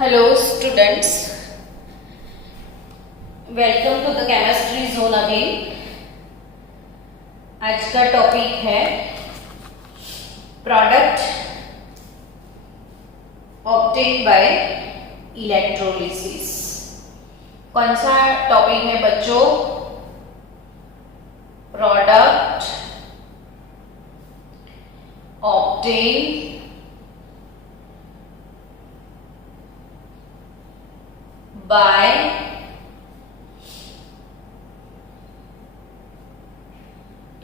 Hello students, welcome to the chemistry zone again. आज का topic है प्रोडक्ट ऑब्टेन बाय इलेक्ट्रोलिसिस। कौन सा टॉपिक है बच्चों? Product obtain by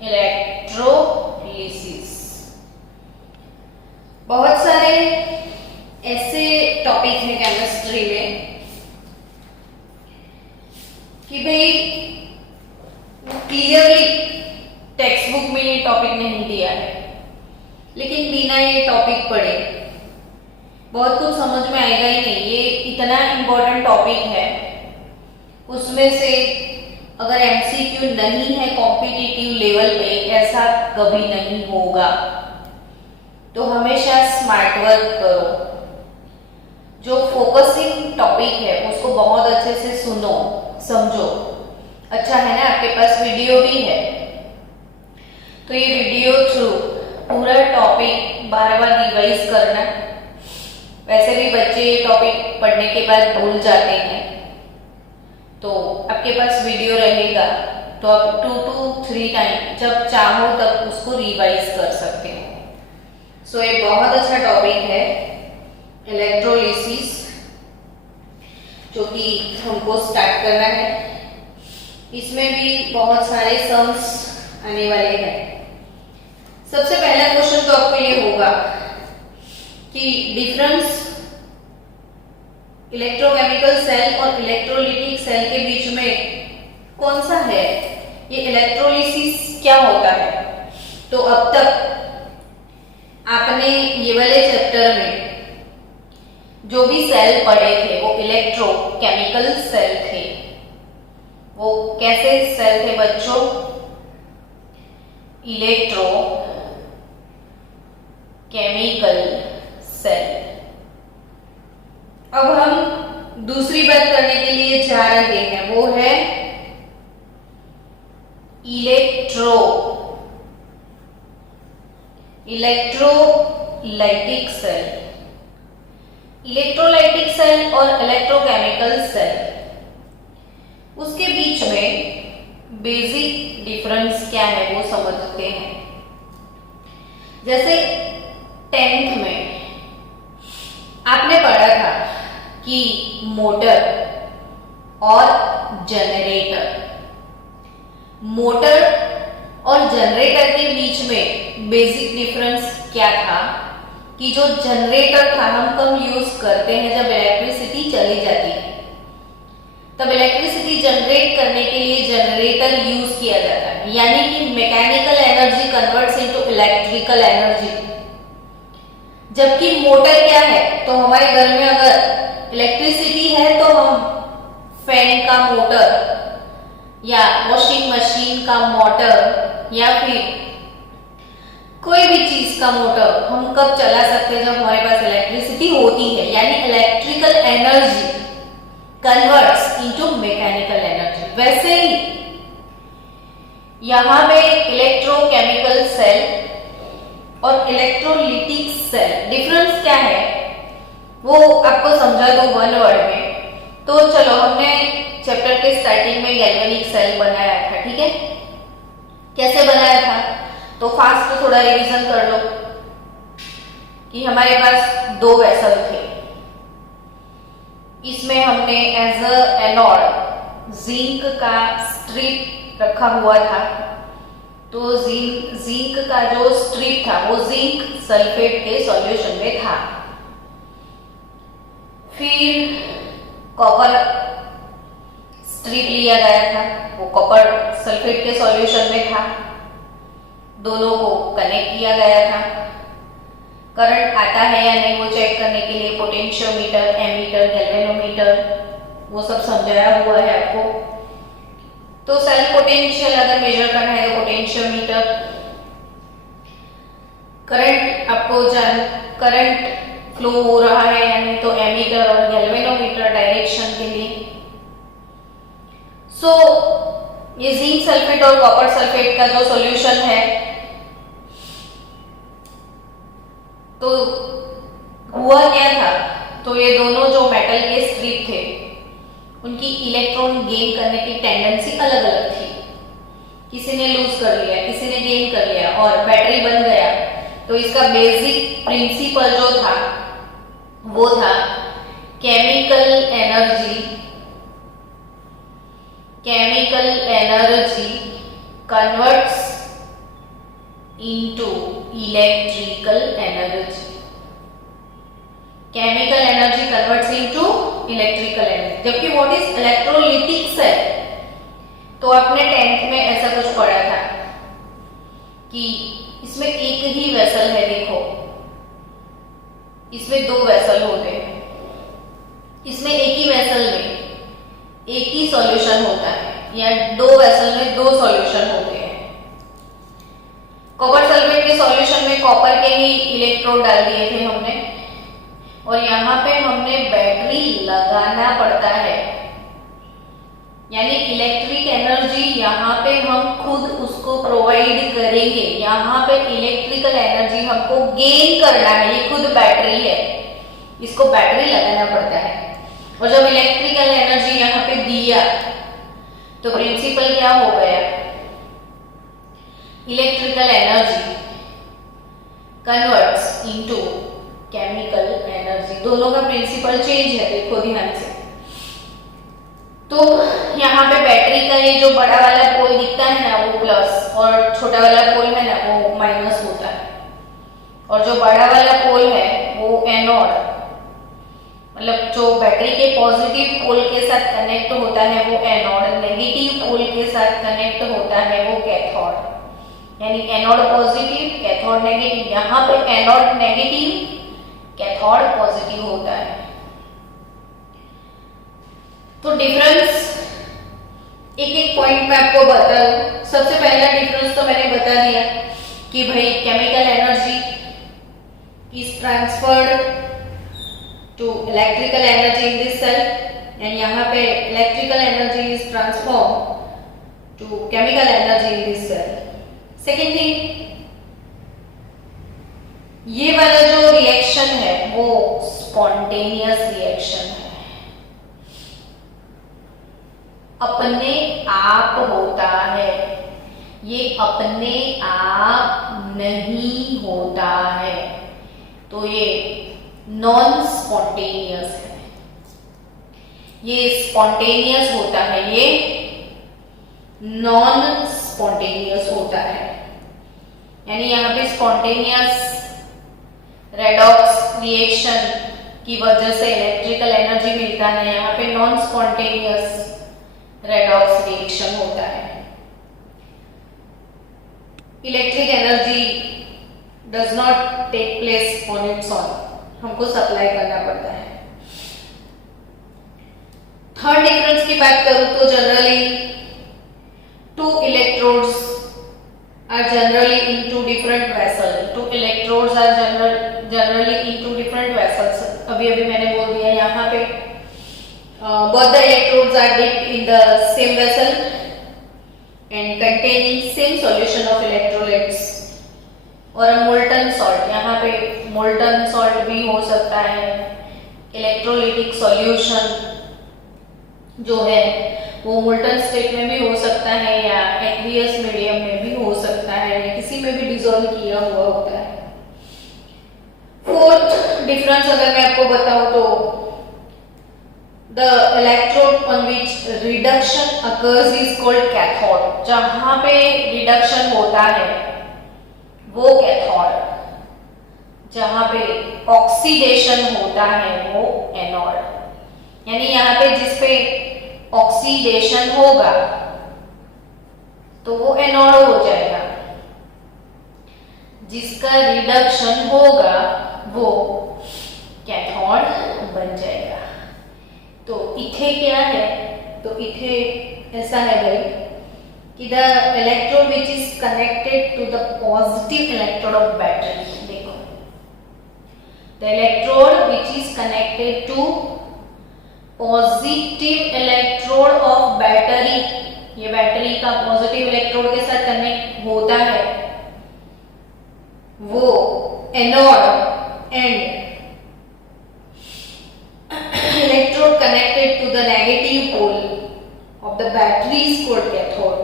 electrolysis. बहुत सारे ऐसे टॉपिक हैं केमिस्ट्री में कि भाई क्लियरली टेक्स्ट बुक में ये टॉपिक नहीं दिया है, लेकिन बिना ये टॉपिक पढ़े बहुत कुछ समझ में आएगा ही नहीं। ये इतना इम्पोर्टेंट टॉपिक है, उसमें से अगर एमसीक्यू नहीं है कॉम्पिटिटिव लेवल पे, ऐसा कभी नहीं होगा। तो हमेशा स्मार्ट वर्क करो। जो फोकसिंग टॉपिक है उसको बहुत अच्छे से सुनो, समझो। अच्छा है ना, आपके पास वीडियो भी है, तो ये वीडियो थ्रू पूरा टॉपिक बार बार रिवाइज करना। वैसे भी बच्चे टॉपिक पढ़ने के बाद भूल जाते हैं, तो आपके पास वीडियो रहेगा तो आप 2 to 3 टाइम जब चाहो तब उसको रिवाइज कर सकते हो। सो ये बहुत अच्छा टॉपिक है इलेक्ट्रोलिसिस, जो कि हमको स्टार्ट करना है। इसमें भी बहुत सारे सम्स आने वाले हैं। सबसे पहला क्वेश्चन तो आपको ये होगा कि डिफरेंस इलेक्ट्रोकेमिकल सेल और इलेक्ट्रोलिटिक सेल के बीच में कौन सा है? ये इलेक्ट्रोलिसिस क्या होता है? तो अब तक आपने ये वाले चैप्टर में जो भी सेल पढ़े थे वो इलेक्ट्रोकेमिकल सेल थे। वो कैसे सेल थे बच्चों? Electrochemical cell. अब हम दूसरी बात करने के लिए जा रहे हैं, वो है इलेक्ट्रोलाइटिक सेल। इलेक्ट्रोलाइटिक सेल और इलेक्ट्रोकेमिकल सेल, उसके बीच में बेसिक डिफरेंस क्या है वो समझते हैं। जैसे 10th में आपने पढ़ा था कि मोटर और जनरेटर, मोटर और जनरेटर के बीच में बेसिक डिफरेंस क्या था कि जो जनरेटर था हम कब यूज करते हैं? जब इलेक्ट्रिसिटी चली जाती है, तब इलेक्ट्रिसिटी जनरेट करने के लिए जनरेटर यूज किया जाता है। यानी कि mechanical energy converts into electrical energy. जबकि मोटर क्या है? तो हमारे घर में अगर इलेक्ट्रिसिटी है तो हम फैन का मोटर या वॉशिंग मशीन का मोटर या फिर कोई भी चीज का मोटर हम कब चला सकते हैं? जब हमारे पास इलेक्ट्रिसिटी होती है। यानी electrical energy converts into mechanical energy. वैसे ही यहां पे इलेक्ट्रोकेमिकल सेल और इलेक्ट्रोलिटिक सेल डिफरेंस क्या है वो आपको समझा दो वन वर्ड में। तो चलो, हमने चैप्टर के स्टार्टिंग में गैल्वेनिक सेल बनाया था, ठीक है? कैसे बनाया था? तो फास्ट थोड़ा रिवीजन कर लो कि हमारे पास 2 वेसल थे। इसमें हमने एज अ एनोड जिंक का स्ट्रिप रखा हुआ था। तो जिंक का जो स्ट्रिप था वो जिंक सल्फेट के सॉल्यूशन में था। फिर कॉपर स्ट्रिप लिया गया था, वो कॉपर सल्फेट के सॉल्यूशन में था। दोनों को कनेक्ट किया गया था। करंट आता है या नहीं वो चेक करने के लिए पोटेंशियोमीटर, एमीटर, गैल्वेनोमीटर वो सब समझाया हुआ है आपको। तो सेल पोटेंशियल अगर मेजर करना है तो पोटेंशियोमीटर। करंट आपको करंट फ्लो हो रहा है, यानी तो एमीटर और गैल्वेनोमीटर डायरेक्शन के लिए। सो ये जिंक सल्फेट और कॉपर सल्फेट का जो सॉल्यूशन है, तो हुआ क्या था, तो ये दोनों जो मेटल के स्ट्रिप थे उनकी इलेक्ट्रॉन गेन करने की टेंडेंसी अलग अलग थी। किसी ने लूज कर लिया, किसी ने गेन कर लिया और बैटरी बन गया। तो इसका बेसिक प्रिंसिपल जो था वो था chemical energy converts into electrical energy. Chemical energy converts into electrical energy. जबकि व्हाट इज इलेक्ट्रोलिटिक सेल, तो आपने 10th में ऐसा कुछ पढ़ा था कि इसमें एक ही वेसल है। देखो इसमें 2 वेसल होते हैं, इसमें एक ही वेसल में एक ही सॉल्यूशन होता है, या 2 वेसल में 2 सॉल्यूशन होते हैं। कॉपर सल्फेट के सॉल्यूशन में कॉपर के ही इलेक्ट्रोड डाल दिए थे हमने, और यहाँ पे हमने बैटरी लगाना पड़ता है, यानी इलेक्ट्रिक एनर्जी यहाँ पे हम खुद उसको प्रोवाइड करेंगे। यहाँ पे इलेक्ट्रिकल एनर्जी हमको गेन करना है, ये खुद बैटरी है, इसको बैटरी लगाना पड़ता है। और जब इलेक्ट्रिकल एनर्जी यहाँ पे दिया तो प्रिंसिपल क्या हो गया, electrical energy converts into chemical energy. दोनों का प्रिंसिपल चेंज है, देखो ध्यान से। तो यहाँ पे बैटरी का ये जो बड़ा वाला पोल दिखता है ना वो प्लस, और छोटा वाला पोल है ना वो माइनस होता है। और जो बड़ा वाला पोल है वो एनोड, मतलब जो बैटरी के पॉजिटिव पोल के साथ कनेक्ट होता है वो एनोड, नेगेटिव पोल के साथ कनेक्ट होता है वो कैथोड। यानी एनोड पॉजिटिव, कैथोड नेगेटिव। यहाँ पे एनोड नेगेटिव, कैथोड पॉजिटिव होता है। तो डिफरेंस एक एक पॉइंट में आपको बता दूं। सबसे पहला डिफरेंस तो मैंने बता दिया कि भाई chemical energy is transferred to electrical energy in this cell, and यहाँ पे electrical energy is transform to chemical energy in this cell. Second thing, ये वाला जो रिएक्शन है वो स्पॉन्टेनियस रिएक्शन है, अपने आप होता है, ये अपने आप नहीं होता है, तो ये नॉन स्पॉन्टेनियस है। ये स्पॉन्टेनियस होता है, ये नॉन स्पॉन्टेनियस होता है। यानी यहाँ पे स्पॉन्टेनियस रेडॉक्स रिएक्शन की वजह से इलेक्ट्रिकल एनर्जी मिलता है, यहाँ पे नॉन स्पॉन्टेनियस रेडॉक्स रिएक्शन होता है। Electric energy does not take place on its own, हमको सप्लाई करना पड़ता है। थर्ड डिफरेंस की बात करूं तो generally 2 electrodes are generally into different vessels. 2 electrodes are generally into different vessels. अभी मैंने बोल दिया यहाँ पे both the electrodes are dipped in the same vessel and containing same solution of electrolytes और molten salt। यहाँ पे molten salt भी हो सकता है, इलेक्ट्रोलिटिक सॉल्यूशन जो है वो मोल्टन स्टेट में भी हो सकता है, या एक्वियस मीडियम में भी हो सकता है, या किसी में भी डिसॉल्व किया हुआ होता है। फोर्थ डिफरेंस अगर मैं आपको बताऊं तो the electrode on which reduction occurs is called cathode. जहां पे रिडक्शन होता है वो कैथोड, जहां पे ऑक्सीडेशन होता है वो एनोड। यानी यहाँ पे जिसपे ऑक्सीडेशन होगा तो वो एनोड हो जाएगा, जिसका रिडक्शन होगा वो कैथोड बन जाएगा। तो इथे क्या है, तो इथे ऐसा है भाई कि the electrode which is connected to the positive electrode of battery. देखो the electrode which is connected to positive electrode of battery, ये बैटरी का पॉजिटिव इलेक्ट्रोड के साथ कनेक्ट होता है, वो anode and electrode connected to the negative pole of the battery is called cathode।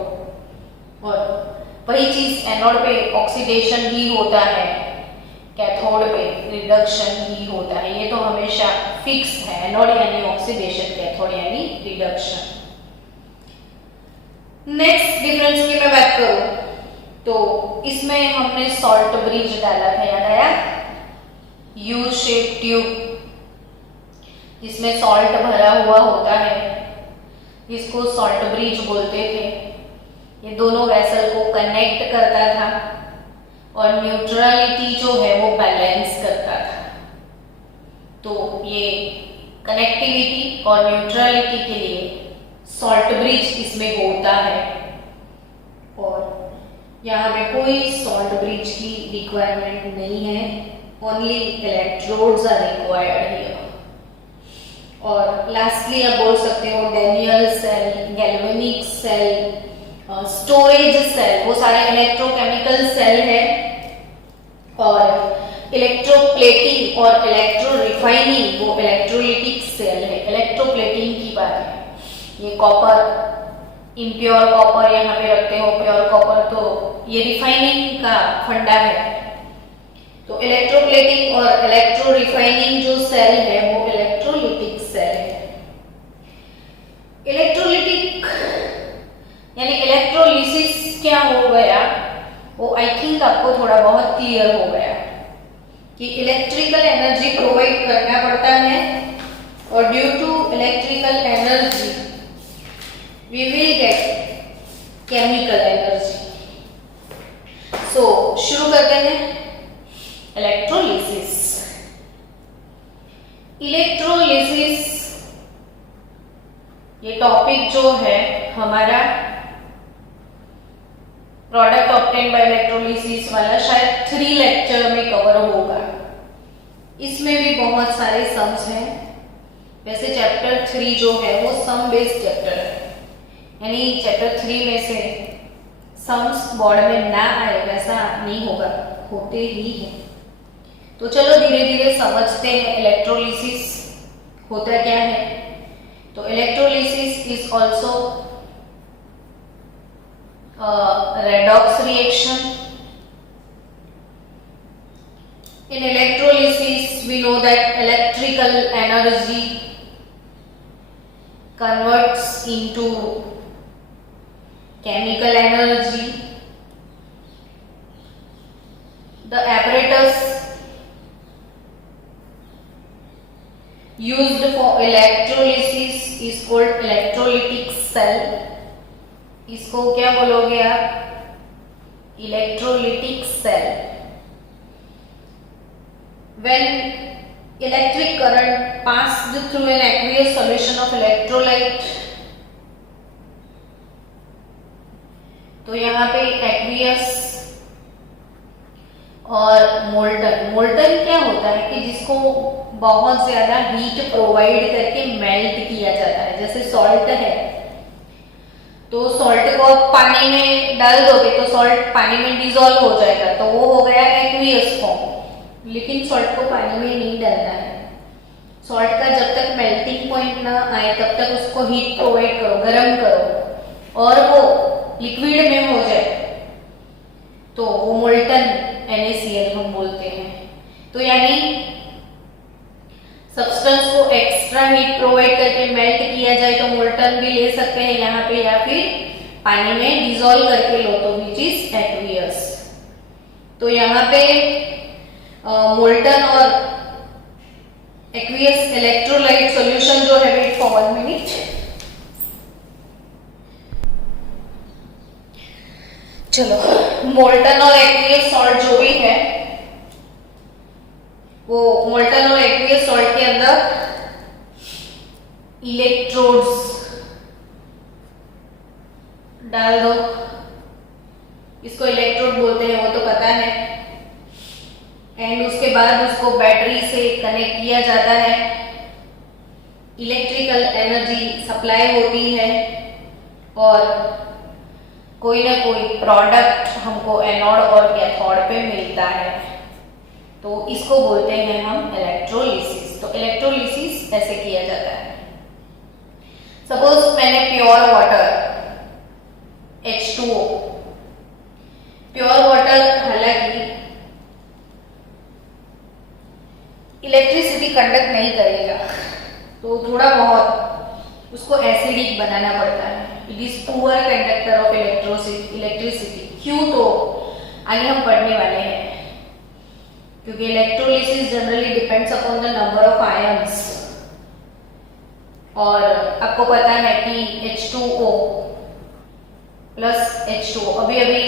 और वही चीज एनोड पे ऑक्सीडेशन ही होता है, कैथोड पे रिडक्शन ही होता है। ये तो हमेशा फिक्स है, एनोड यानी ऑक्सीडेशन, कैथोड यानी रिडक्शन। नेक्स्ट डिफरेंस की मैं बात करूं तो इसमें हमने सॉल्ट ब्रिज डाला था, याद आया? यू शेप ट्यूब जिसमें सॉल्ट भरा हुआ होता है, जिसको सॉल्ट ब्रिज बोलते थे। ये दोनों वेसल को कनेक्ट करता था और न्यूट्रलिटी जो है वो बैलेंस करता था। तो ये कनेक्टिविटी और न्यूट्रलिटी के लिए सॉल्ट ब्रिज इसमें होता है, और यहाँ पे कोई सॉल्ट ब्रिज की रिक्वायरमेंट नहीं है, only electrodes are required here. और लास्टली आप बोल सकते हो Daniel cell, galvanic cell, storage cell, वो सारे इलेक्ट्रोकेमिकल सेल है। और इलेक्ट्रोप्लेटिंग और इलेक्ट्रो रिफाइनिंग वो इलेक्ट्रोलिटिक सेल है। इलेक्ट्रोप्लेटिंग की बात है, ये कॉपर, इम्प्योर कॉपर यहाँ पे रखते हो, प्योर कॉपर, तो ये रिफाइनिंग का फंडा है। तो इलेक्ट्रोप्लेटिंग और इलेक्ट्रो रिफाइनिंग जो सेल है वो इलेक्ट्रोलिटिक सेल है। इलेक्ट्रोलिटिक यानी इलेक्ट्रोलिसिस क्या हो गया, वो आई थिंक आपको थोड़ा बहुत क्लियर हो गया कि इलेक्ट्रिकल एनर्जी प्रोवाइड करना पड़ता है, और due to electrical energy we will get chemical energy. So शुरू करते हैं इलेक्ट्रोलिसिस। इलेक्ट्रोलिसिस ये टॉपिक जो है हमारा प्रोडक्ट ऑब्टेन बाय इलेक्ट्रोलिसिस वाला शायद 3 लेक्चर में कवर होगा। इसमें भी बहुत सारे सम्स हैं। वैसे चैप्टर 3 जो है वो सम बेस्ड चैप्टर है, यानी चैप्टर 3 में से सम्स बोर्ड में ना आए वैसा नहीं होगा, होते ही है। तो चलो धीरे धीरे समझते हैं इलेक्ट्रोलिसिस होता क्या है। तो electrolysis is also redox reaction. In electrolysis we know that electrical energy converts into chemical energy. The apparatus used for electrolysis is called electrolytic cell. इसको क्या बोलोगे आप? Electrolytic cell. When electric current passed through an aqueous solution of electrolyte, तो यहाँ पे aqueous और molten. Molten क्या होता है कि जिसको बहुत ज्यादा हीट प्रोवाइड करके मेल्ट किया जाता है, जैसे सॉल्ट है, तो सॉल्ट को आप पानी में डाल दोगे तो सॉल्ट पानी में डिसॉल्व हो जाएगा, तो वो हो गया एक्वियस फॉर्म। लेकिन सॉल्ट को पानी में नहीं डालना है। सॉल्ट का जब तक मेल्टिंग पॉइंट ना आए तब तक उसको हीट प्रोवाइड करो, गर्म करो, और वो लिक्विड में हो जाए तो वो मोल्टन NaCl हम बोलते हैं। तो यानी सब्सटेंस को एक्स्ट्रा हीट प्रोवाइड करके मेल्ट किया जाए तो मोल्टन भी ले सकते हैं यहाँ पे, या फिर पानी में डिसॉल्व करके लो तो विच इज एक्वियस। तो यहाँ पे मोल्टन और एक्वियस इलेक्ट्रोलाइट सॉल्यूशन जो है, वेट फॉर 1 मिनट। चलो, मोल्टन और एक्वियस सॉल्ट जो भी है वो मोल्टन और एक्वियस सॉल्ट के अंदर इलेक्ट्रोड्स डाल दो। इसको इलेक्ट्रोड बोलते हैं वो तो पता है। एंड उसके बाद उसको बैटरी से कनेक्ट किया जाता है, इलेक्ट्रिकल एनर्जी सप्लाई होती है और कोई ना कोई प्रोडक्ट हमको एनोड और कैथोड पे मिलता है, तो इसको बोलते हैं हम इलेक्ट्रोलिसिस। तो इलेक्ट्रोलिसिस ऐसे किया जाता है। सपोज मैंने pure water H2O, pure water हालांकि इलेक्ट्रिसिटी कंडक्ट नहीं करेगा, तो थोड़ा बहुत उसको एसिडिक बनाना पड़ता है। It is poor conductor of electricity. क्यों? तो आगे हम पढ़ने वाले हैं, क्योंकि electrolysis generally depends upon the number of ions. और आपको पता है कि H2O प्लस H2O, अभी अभी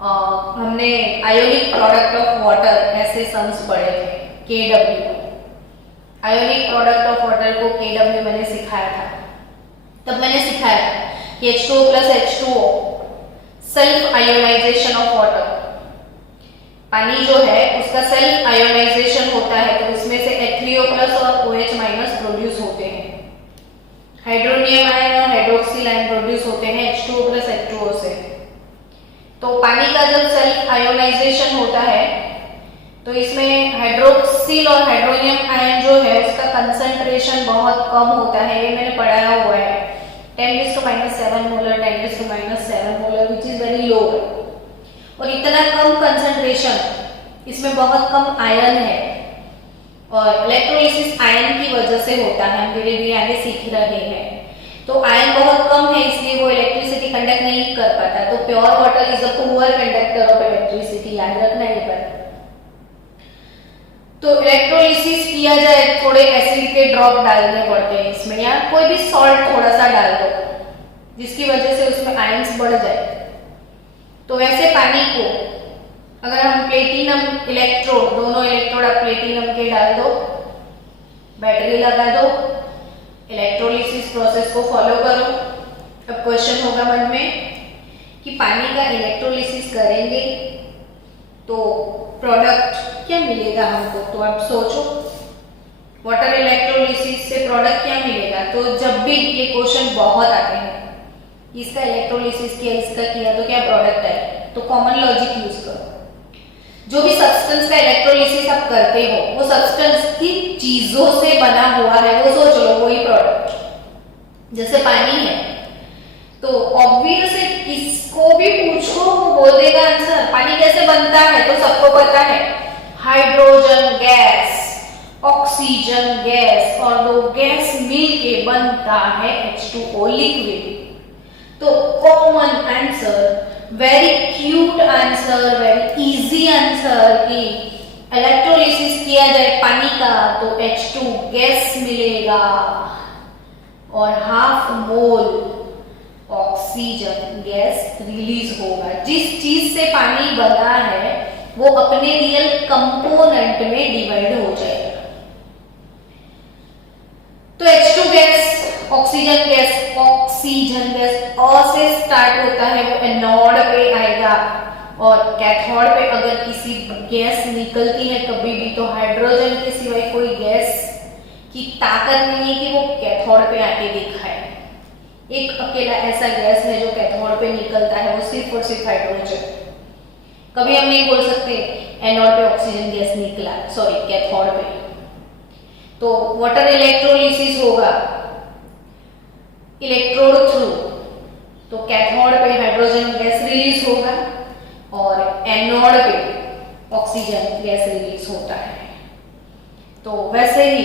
हमने आयोनिक प्रोडक्ट ऑफ वाटर ऐसे सम्स पढ़े थे, KW। Ionic product of water को KW मैंने सिखाया था। तब मैंने सिखाया कि H2O plus H2O self ionisation of water. पानी जो है उसका सेल्फ आयोनाइजेशन होता है, तो उसमें से H3O प्लस और OH माइनस प्रोड्यूस होते हैं। हाइड्रोनियम आयन और हाइड्रोक्सिल आयन प्रोड्यूस होते हैं H2O प्लस H2O से। तो पानी का जब सेल्फ आयोनाइजेशन होता है तो इसमें हाइड्रोक्सिल और हाइड्रोनियम आयन जो है उसका कंसंट्रेशन बहुत कम होता है। ये मैंने पढ़ाया हुआ है 10⁻⁷ molar, 10⁻⁷ molar, which is very low. और इतना कम कंसंट्रेशन, इसमें बहुत कम आयन है, और इलेक्ट्रोलिसिस आयन की वजह से होता है। हम धीरे धीरे आगे सीख रहे हैं। तो आयन बहुत कम है, इसलिए वो इलेक्ट्रिसिटी कंडक्ट नहीं कर पाता। तो pure water is a poor conductor of electricity, याद रखना ये पर। तो इलेक्ट्रोलिसिस किया जाए, थोड़े एसिड के ड्रॉप डालने पड़ते हैं इसमें, या कोई भी सॉल्ट थोड़ा सा डाल दो जिसकी वजह से उसमें आयंस बढ़ जाए। तो वैसे पानी को अगर हम प्लेटिनम इलेक्ट्रोड, दोनों इलेक्ट्रोड आप प्लेटिनम के डाल दो, बैटरी लगा दो, इलेक्ट्रोलिसिस प्रोसेस को फॉलो करो। अब क्वेश्चन होगा मन में कि पानी का इलेक्ट्रोलिसिस करेंगे तो प्रोडक्ट क्या मिलेगा हमको। तो आप सोचो, वाटर इलेक्ट्रोलिसिस से प्रोडक्ट क्या मिलेगा। तो जब भी ये क्वेश्चन बहुत आते हैं, इसका इलेक्ट्रोलिसिस किया, इसका किया, तो क्या प्रोडक्ट है, तो कॉमन लॉजिक यूज करो। जो भी सब्सटेंस का इलेक्ट्रोलिसिस आप करते हो, वो सब्सटेंस किन चीजों से बना हुआ है वो सोच लो, वही प्रोडक्ट। जैसे पानी है तो ऑब्वियस है, किसको भी पूछो वो बोल देगा आंसर। पानी कैसे बनता है तो सबको पता है, हाइड्रोजन गैस, ऑक्सीजन गैस, और दो गैस मिलके बनता है H2O लिक्विड। तो common answer, very cute answer, very easy answer कि इलेक्ट्रोलिसिस किया जाए पानी का तो H2 गैस मिलेगा और 1/2 मोल ऑक्सीजन गैस रिलीज होगा। जिस चीज से पानी बना है वो अपने रियल कंपोनेंट में डिवाइड हो जाएगा। तो H2 gas, oxygen gas, oxygen gas अ से स्टार्ट होता है, वो एनोड पे आएगा, और कैथोड पे अगर किसी गैस निकलती है कभी भी, तो हाइड्रोजन के सिवाय कोई गैस की ताकत नहीं है कि वो कैथोड पे आके दिखाए। एक अकेला ऐसा गैस है जो कैथोड पे निकलता है, वो सिर्फ और सिर्फ हाइड्रोजन। कभी हम नहीं बोल सकते एनोड पे ऑक्सीजन गैस निकला, सॉरी कैथोड पे। तो वाटर इलेक्ट्रोलिसिस होगा इलेक्ट्रोड थ्रू, तो कैथोड पे हाइड्रोजन गैस रिलीज होगा और एनोड पे ऑक्सीजन गैस रिलीज होता है। तो वैसे ही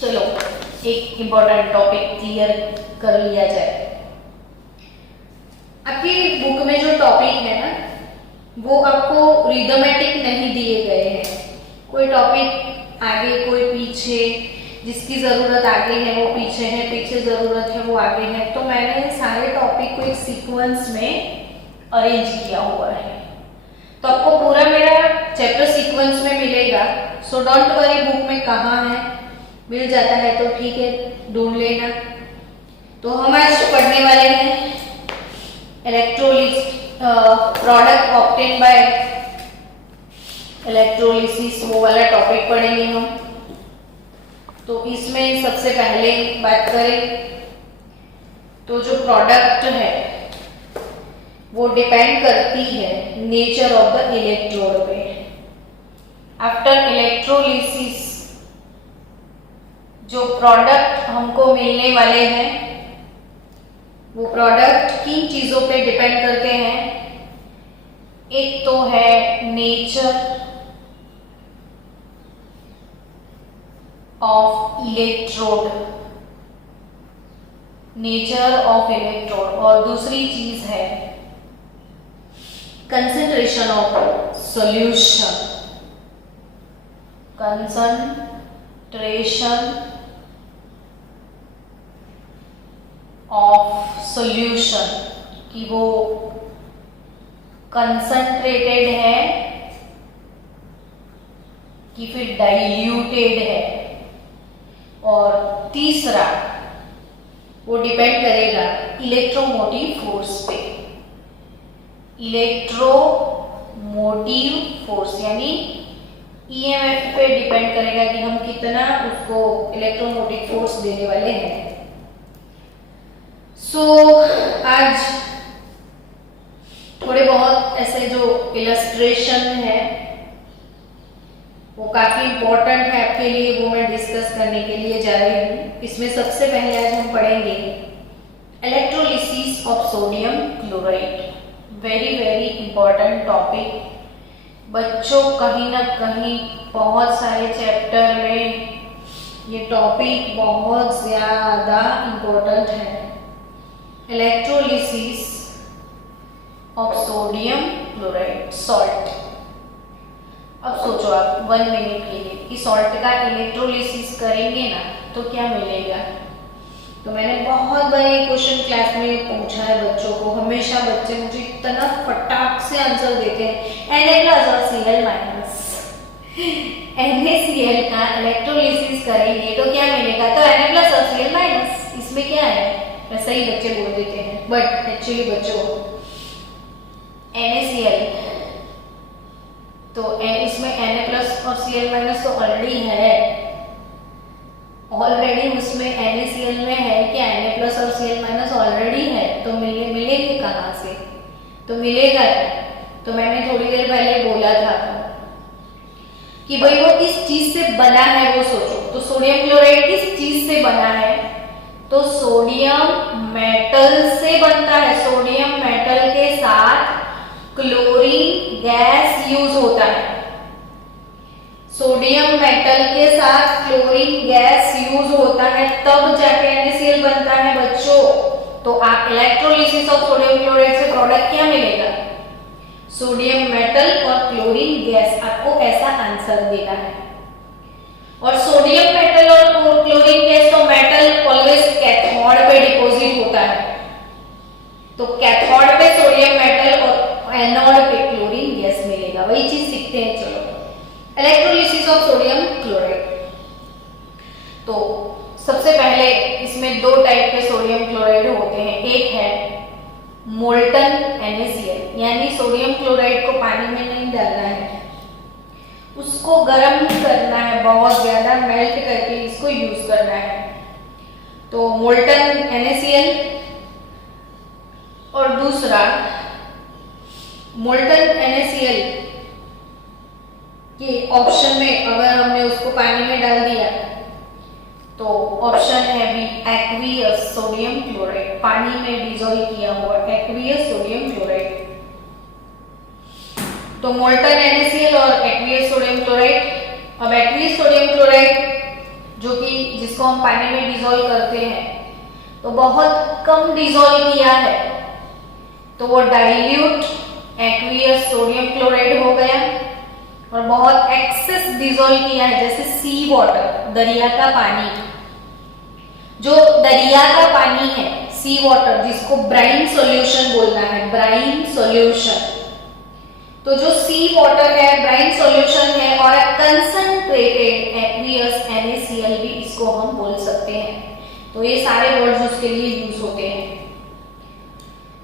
चलो एक इंपॉर्टेंट टॉपिक क्लियर कर लिया जाए। आपकी बुक में जो टॉपिक है ना, वो आपको रिदमेटिक नहीं दिए गए हैं। कोई टॉपिक आगे, कोई पीछे, जिसकी जरूरत आगे है वो पीछे है, पीछे जरूरत है वो आगे है। तो मैंने सारे टॉपिक को एक सीक्वेंस में अरेंज किया हुआ है। तो आपको पूरा मेरा चैप्टर सीक्वेंस में मिलेगा। सो डोंट वरी बुक में कहाँ है, मिल जाता है तो ठीक है, ढूंढ लेना। तो हम आज पढ़ने वाले हैं electrolysis product obtain bye electrolysis वो वाला टॉपिक पढ़ेंगे हम। तो इसमें सबसे पहले बात करें तो जो प्रोडक्ट है वो डिपेंड करती है नेचर ऑफ द इलेक्ट्रोड पे। आफ्टर इलेक्ट्रोलिसिस जो प्रोडक्ट हमको मिलने वाले हैं वो प्रोडक्ट किन चीजों पे डिपेंड करते हैं। एक तो है nature of electrode, nature of electrode, और दूसरी चीज है concentration of solution, concentration of solution कि वो कंसंट्रेटेड है कि फिर डाइल्यूटेड है। और तीसरा वो डिपेंड करेगा इलेक्ट्रोमोटिव फोर्स पे। इलेक्ट्रोमोटिव फोर्स यानी ईएमएफ पे डिपेंड करेगा कि हम कितना उसको इलेक्ट्रोमोटिव फोर्स देने वाले हैं। सो आज थोड़े बहुत ऐसे जो इलस्ट्रेशन है वो काफी इंपॉर्टेंट है आपके लिए, वो मैं डिस्कस करने के लिए जा रही हूँ। इसमें सबसे पहले आज हम पढ़ेंगे electrolysis of sodium chloride. Very very important topic. बच्चों कहीं ना कहीं बहुत सारे चैप्टर में ये टॉपिक बहुत ज्यादा इंपॉर्टेंट है। Electrolysis of sodium chloride, salt. अब सोचो आप 1 मिनट के लिए कि सॉल्ट का इलेक्ट्रोलिसिस करेंगे ना तो क्या मिलेगा। तो मैंने बहुत बार ये क्वेश्चन क्लास में पूछा है बच्चों को, हमेशा बच्चे मुझे इतना फटाक से आंसर देते हैं Na+ और Cl-। NaCl का इलेक्ट्रोलिसिस करेंगे तो क्या मिलेगा, तो Na+ और Cl-। इसमें क्या है, वैसा ही बच्चे बोल देते हैं, बट एक्चुअली बच्चों NaCl तो इसमें Na+ और Cl- तो ऑलरेडी है, ऑलरेडी उसमें NaCl में है कि Na+ और Cl- ऑलरेडी है। तो मिलेंगे कहाँ से, तो मिलेगा। तो मैंने थोड़ी देर पहले बोला था कि भाई वो किस चीज से बना है वो सोचो। तो सोडियम क्लोराइड किस चीज से बना है, तो सोडियम मेटल से बनता है। सोडियम मेटल के साथ क्लोरीन गैस यूज होता है। सोडियम मेटल के साथ क्लोरीन गैस यूज होता है तब जाके NaCl बनता है बच्चों। तो आप इलेक्ट्रोलिसिस ऑफ सोडियम क्लोराइड से प्रोडक्ट क्या मिलेगा, सोडियम मेटल और क्लोरीन गैस। आपको ऐसा आंसर देना है। और सोडियम मेटल और क्लोरीन गैस, तो मेटल ऑलवेज कैथोड पे डिपॉजिट होता है। तो कैथोड पे सोडियम मेटल और एनोड पे क्लोरीन गैस मिलेगा। वही चीज सीखते हैं। चलो इलेक्ट्रोलिसिस ऑफ सोडियम क्लोराइड। तो सबसे पहले इसमें 2 टाइप के सोडियम क्लोराइड होते हैं। एक है मोल्टन NaCl, यानी सोडियम क्लोराइड को पानी में नहीं डालना है, उसको गर्म करना है, बहुत ज्यादा मेल्ट करके इसको यूज करना है। तो मोल्टन NaCl। और दूसरा मोल्टन NaCl के ऑप्शन में अगर हमने उसको पानी में डाल दिया तो ऑप्शन है भी एक्वियस सोडियम क्लोराइड, पानी में डिसॉल्व किया हुआ एक्वियस सोडियम क्लोराइड। तो मोल्टन NaCl और एक्वियस सोडियम क्लोराइड। अब एक्वियस सोडियम क्लोराइड जो कि जिसको हम पानी में डिसॉल्व करते हैं तो बहुत कम डिसॉल्व किया है तो वो डाइल्यूट एक्वियस सोडियम क्लोराइड हो गया। और बहुत एक्सेस डिसॉल्व किया है जैसे सी वाटर, दरिया का पानी, जो दरिया का पानी है सी वाटर, जिसको ब्राइन सॉल्यूशन बोलना है, ब्राइन सॉल्यूशन। तो जो सी वाटर है, ब्राइन सॉल्यूशन है, और कंसंट्रेटेड एक्वियस NaCl भी इसको हम बोल सकते हैं। तो ये सारे वर्ड्स उसके लिए यूज होते हैं।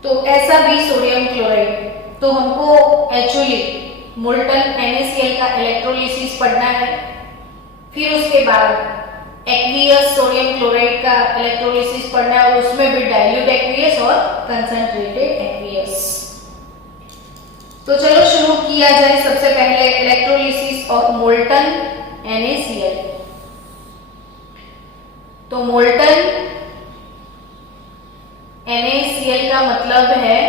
तो ऐसा भी सोडियम क्लोराइड। तो हमको एक्चुअली मोल्टन NaCl का इलेक्ट्रोलिसिस पढ़ना है। फिर उसके बाद एक्वियस सोडियम क्लोराइड का इलेक्ट्रोलिसिस पढ़ना है और उसमें भी डाइल्यूट एक्वियस और कंसंट्रेटेड एक्वियस। तो चलो शुरू किया जाए। सबसे पहले इलेक्ट्रोलिसिस ऑफ मोल्टन NaCl। तो मोल्टन NaCl का मतलब है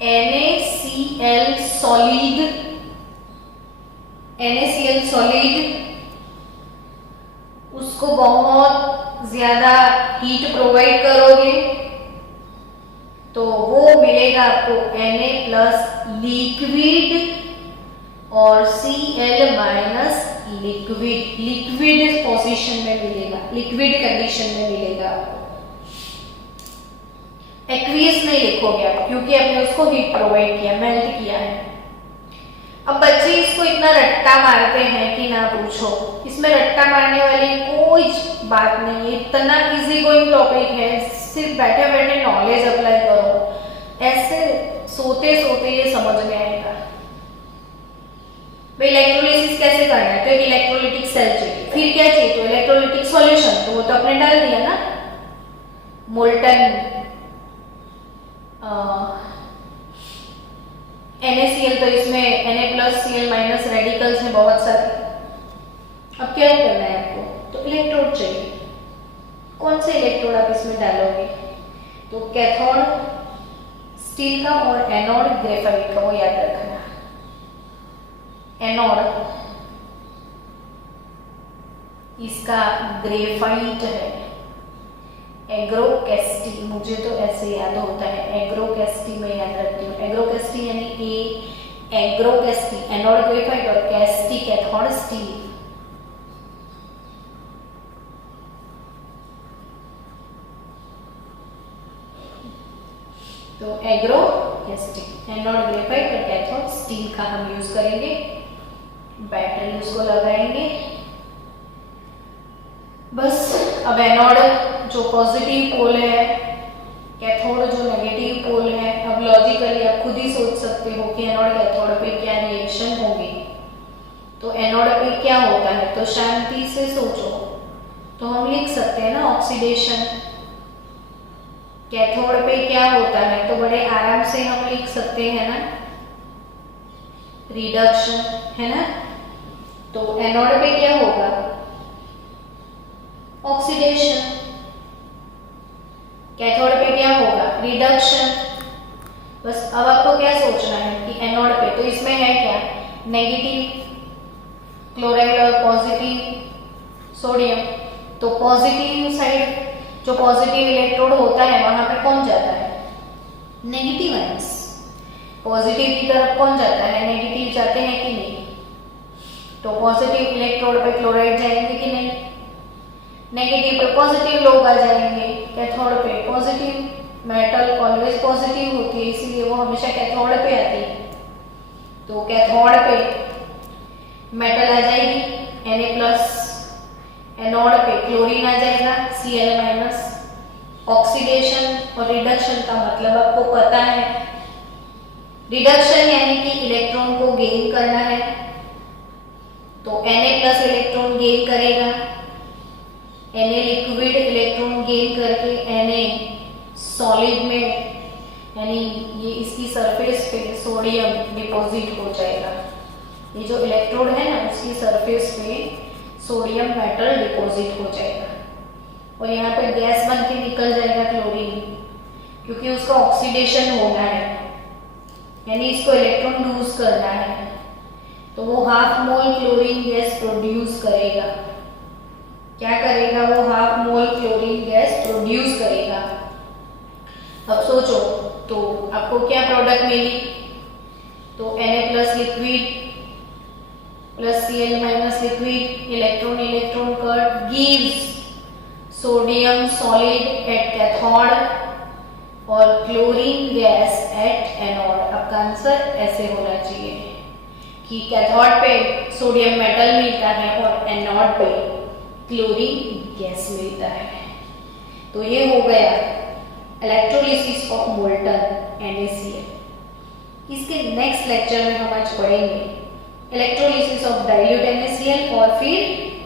NaCl सॉलिड। NaCl सॉलिड, उसको बहुत ज्यादा हीट प्रोवाइड करोगे तो वो मिलेगा आपको Na प्लस लिक्विड और Cl minus liquid. Liquid position में मिलेगा, लिक्विड कंडीशन में मिलेगा आपको। एक्वियस नहीं लिखोगे आप क्योंकि आपने उसको हीट प्रोवाइड किया, मेल्ट किया है। अब बच्चे इसको इतना रट्टा मारते हैं कि ना पूछो। इसमें रट्टा मारने वाली कोई बात नहीं है, इतना इजी गोइंग टॉपिक है। सिर्फ बैठे बैठे नॉलेज अप्लाई करो, ऐसे सोते सोते ये समझ में आएगा। भाई इलेक्ट्रोलिसिस कैसे करना है, तो एक इलेक्ट्रोलिटिक सेल चाहिए। फिर क्या चाहिए, तो इलेक्ट्रोलिटिक सॉल्यूशन, तो वो तो आपने डाल दिया ना। मोल्टन NaCl, तो इसमें Na plus Cl minus radicals हैं बहुत सारे। अब क्या करना है आपको, तो इलेक्ट्रोड चाहिए। कौन से इलेक्ट्रोड आप इसमें डालोगे, तो कैथोड स्टील का और एनोड ग्रेफाइट का, वो याद रखना। एनोड इसका ग्रेफाइट है, एग्रोकेस्टी, मुझे तो ऐसे याद होता है, एग्रोकेस्टी में याद रखती हूँ। एग्रोकेस्टी यानी एग्रोकेस्टी एनोड ग्रेफाइट और कैस्टी कैथोड स्टील। तो एग्रोकेस्टी एनोड ग्रेफाइट और कैथोड स्टील का हम यूज करेंगे। बैटरी उसको लगाएंगे बस। अब एनोड जो पॉजिटिव पोल है, कैथोड जो नेगेटिव पोल है। अब लॉजिकली आप खुद ही सोच सकते हो कि एनोड कैथोड पे क्या रिएक्शन होगी। तो एनोड पे क्या होता है, तो शांति से सोचो, तो हम लिख सकते हैं ना ऑक्सीडेशन। कैथोड पे क्या होता है, तो बड़े आराम से हम लिख सकते हैं ना रिडक्शन, है ना। तो एनोड पे क्या होगा, ऑक्सीडेशन। कैथोड पे क्या होगा, रिडक्शन। बस अब आपको क्या सोचना है कि एनोड पे, तो इसमें है क्या, नेगेटिव क्लोराइड और पॉजिटिव सोडियम। तो पॉजिटिव साइड जो पॉजिटिव इलेक्ट्रोड होता है वहां पे कौन जाता है, नेगेटिव आयंस। पॉजिटिव की तरफ कौन जाता है, नेगेटिव जाते हैं कि नहीं। तो पॉजिटिव इलेक्ट्रोड पे क्लोराइड जाएंगे कि नहीं, नेगेटिव पे पॉजिटिव लोग आ जाएंगे। कैथोड पे पॉजिटिव, मेटल ऑलवेज पॉजिटिव होती है इसीलिए वो हमेशा कैथोड पे आती है। तो कैथोड पे मेटल आ जाएगी Na प्लस, एनोड पे क्लोरीन आ जाएगा Cl माइनस। ऑक्सीडेशन और रिडक्शन का मतलब आपको पता है। रिडक्शन यानी कि इलेक्ट्रॉन को गेन करना है, तो Na प्लस इलेक्ट्रॉन गेन करेगा। Na लिक्विड इलेक्ट्रॉन गेन करके Na सॉलिड में, यानी ये इसकी सरफेस पे सोडियम डिपॉजिट हो जाएगा। ये जो इलेक्ट्रोड है ना उसकी सरफेस पे सोडियम मेटल डिपॉजिट हो जाएगा और यहाँ पे गैस बन के निकल जाएगा क्लोरीन, क्योंकि उसका ऑक्सीडेशन होना है, यानी इसको इलेक्ट्रॉन लूज करना है। तो वो half mole chlorine gas produce करेगा। क्या करेगा, वो half mole chlorine gas produce करेगा। अब सोचो, तो आपको क्या प्रोडक्ट मिली, तो Na plus liquid plus Cl minus liquid, electron electron cut gives sodium solid at cathode और क्लोरीन गैस एट एनोड। आपका आंसर ऐसे होना चाहिए कि कैथोड पे सोडियम मेटल मिलता है और एनोड पे क्लोरीन गैस मिलता है। तो ये हो गया इलेक्ट्रोलिसिस ऑफ मोल्टन NaCl। इसके नेक्स्ट लेक्चर में हम आज पढ़ेंगे इलेक्ट्रोलिसिस ऑफ डाइल्यूट NaCl और फिर